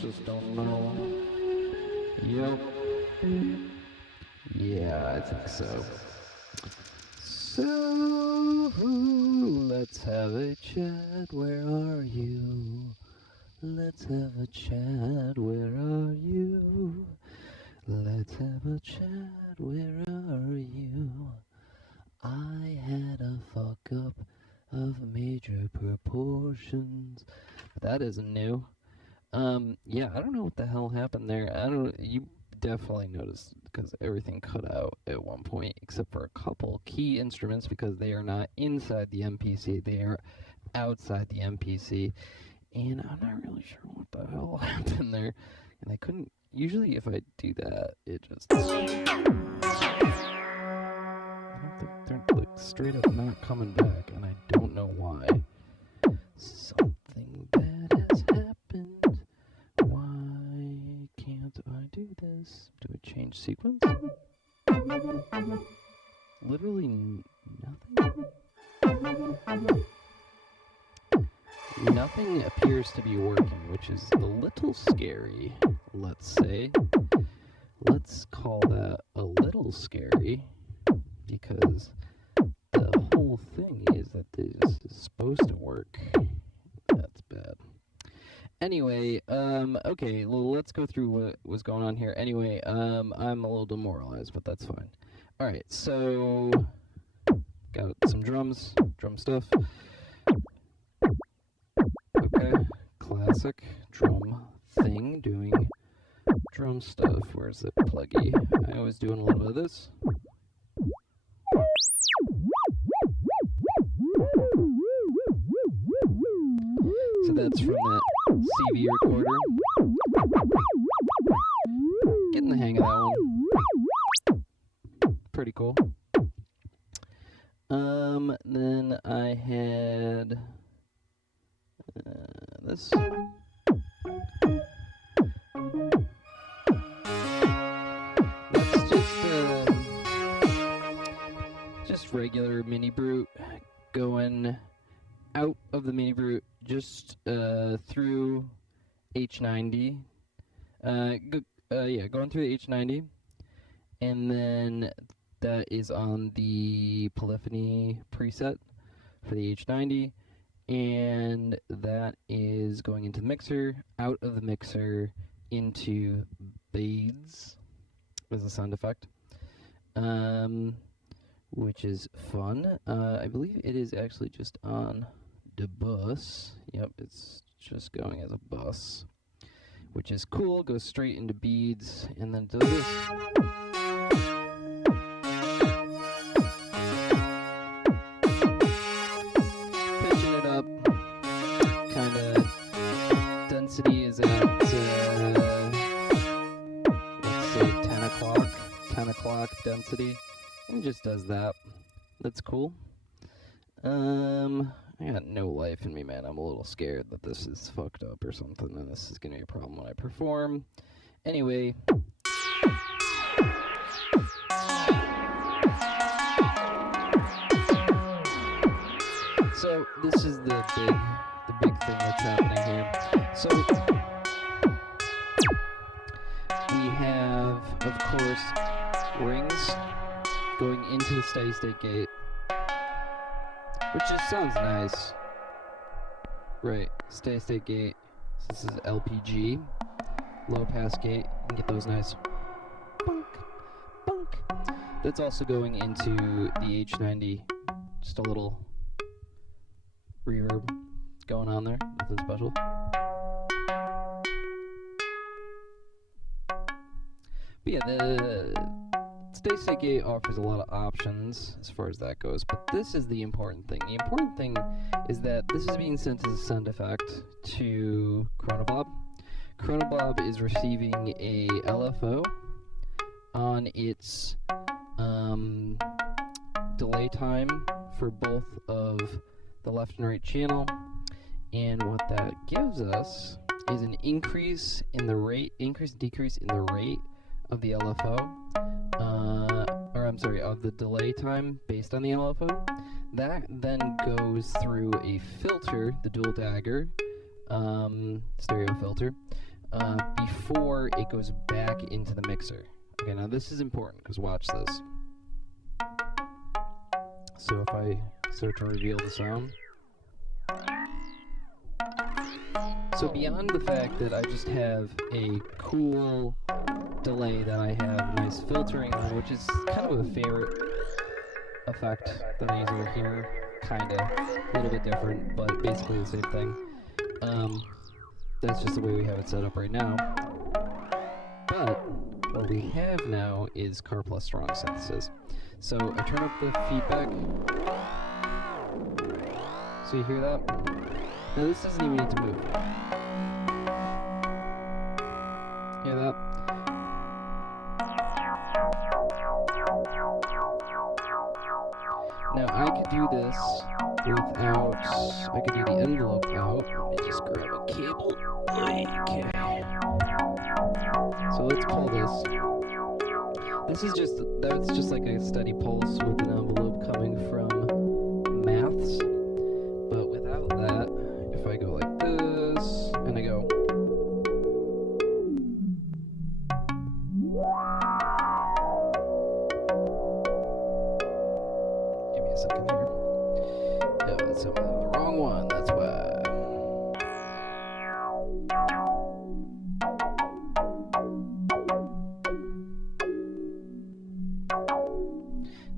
Just don't know. Yep. Yeah, I think so. So, let's have a chat. Where are you? Let's have a chat. Where are you? Let's have a chat. Where are you? I had a fuck up of major proportions. That isn't new. Yeah, I don't know what the hell happened there. You definitely noticed because everything cut out at one point, except for a couple key instruments because they are not inside the MPC, they are outside the MPC. And I'm not really sure what the hell happened there. And I couldn't, usually if I do that, it just, they're like straight up not coming back, and I don't know why. Something bad has happened. Why can't I do this? Do I change sequence? Literally nothing. Nothing appears to be working, which is a little scary, let's say. Let's call that a little scary, because the whole thing is that this is supposed to work. That's bad. Anyway, okay, well, let's go through what was going on here. Anyway, I'm a little demoralized, but that's fine. Alright, so got some drum stuff. Okay, classic drum thing, doing drum stuff. Where's the pluggy? I was doing a little bit of this. So that's from that CV recorder. Getting the hang of that one. Pretty cool. Then I had this. That's just regular Mini Brute going out of the Mini Brute just through H90. Going through the H90, and then that is on the Polyphony preset for the H90, and that is going into the mixer, out of the mixer into Beads as a sound effect, which is fun. I believe it is actually just on the bus. Yep, it's just going as a bus, which is cool. Goes straight into Beads, and then does this. Pitching it up, kind of. Density is at, let's say 10 o'clock density, and just does that. That's cool. I got no life in me, man. I'm a little scared that this is fucked up or something, and this is gonna be a problem when I perform. Anyway. So this is the big thing that's happening here. So we have, of course, rings going into the steady state gate, which just sounds nice. Right, steady state gate. So this is LPG, low pass gate. You can get those nice bunk, bunk. That's also going into the H90. Just a little reverb going on there. Nothing special. But yeah, the steady state gate offers a lot of options as far as that goes, but this is the important thing. The important thing is that this is being sent as a sound effect to Chronoblob. Chronoblob is receiving a LFO on its delay time for both of the left and right channel, and what that gives us is an increase in the rate, decrease in the rate of the LFO, of the delay time based on the LFO. That then goes through a filter, the dual dagger stereo filter, before it goes back into the mixer. Okay, now this is important, because watch this. So if I start to reveal the sound. So beyond the fact that I just have a cool delay that I have nice filtering on, which is kind of a favorite effect that I use over here, kinda, a little bit different, but basically the same thing. That's just the way we have it set up right now. But what we have now is CarPlus Strong Synthesis. So I turn up the feedback. So you hear that? Now this doesn't even need to move. Hear that? Now I could do this without, I could do the envelope out. Let me just grab a cable. Okay. So let's pull this. This is just, that's just like a steady pulse with an envelope coming from maths. But without that, if I go like this, and I go. Give me a second here. Oh, that's the wrong one, that's why.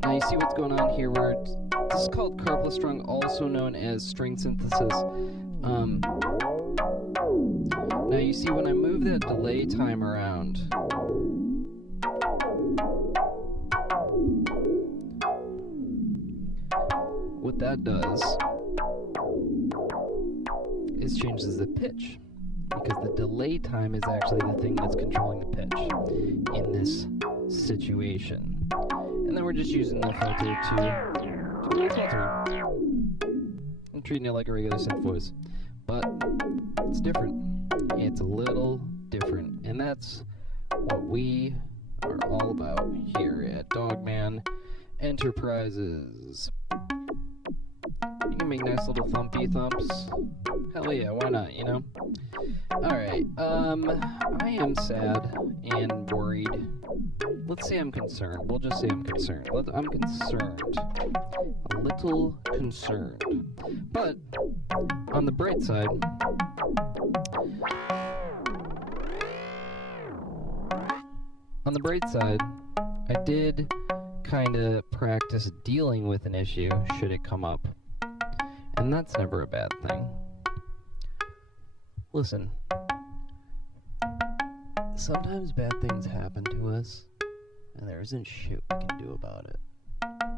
Now you see what's going on here where this is called carpless strung, also known as string synthesis. Now you see when I move that delay time around, what that does is changes the pitch, because the delay time is actually the thing that's controlling the pitch in this situation. And then we're just using the filter to filter. I'm treating it like a regular synth voice, but it's different. It's a little different, and that's what we are all about here at Dogman Enterprises. You can make nice little thumpy thumps. Hell yeah, why not, you know? Alright, I am sad and worried. Let's say I'm concerned. We'll just say I'm concerned. I'm concerned. A little concerned. But, on the bright side, I did kind of practice dealing with an issue should it come up. And that's never a bad thing. Listen, sometimes bad things happen to us, and there isn't shit we can do about it.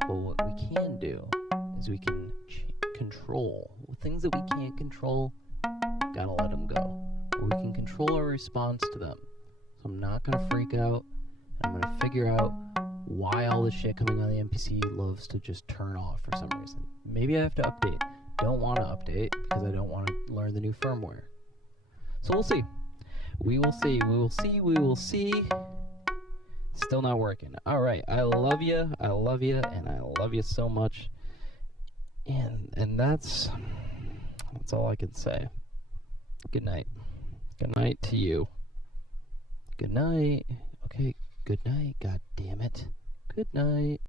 But what we can do is we can control. Things that we can't control, gotta let them go. But we can control our response to them. So I'm not gonna freak out. I'm gonna figure out why all the shit coming on the MPC loves to just turn off for some reason. Maybe I have to update. Don't want to update because I don't want to learn the new firmware. So we'll see. We will see. We will see. We will see. Still not working. All right. I love you. I love you. And I love you so much. And that's all I can say. Good night. Good night to you. Good night. Okay. Good night. God damn it. Good night.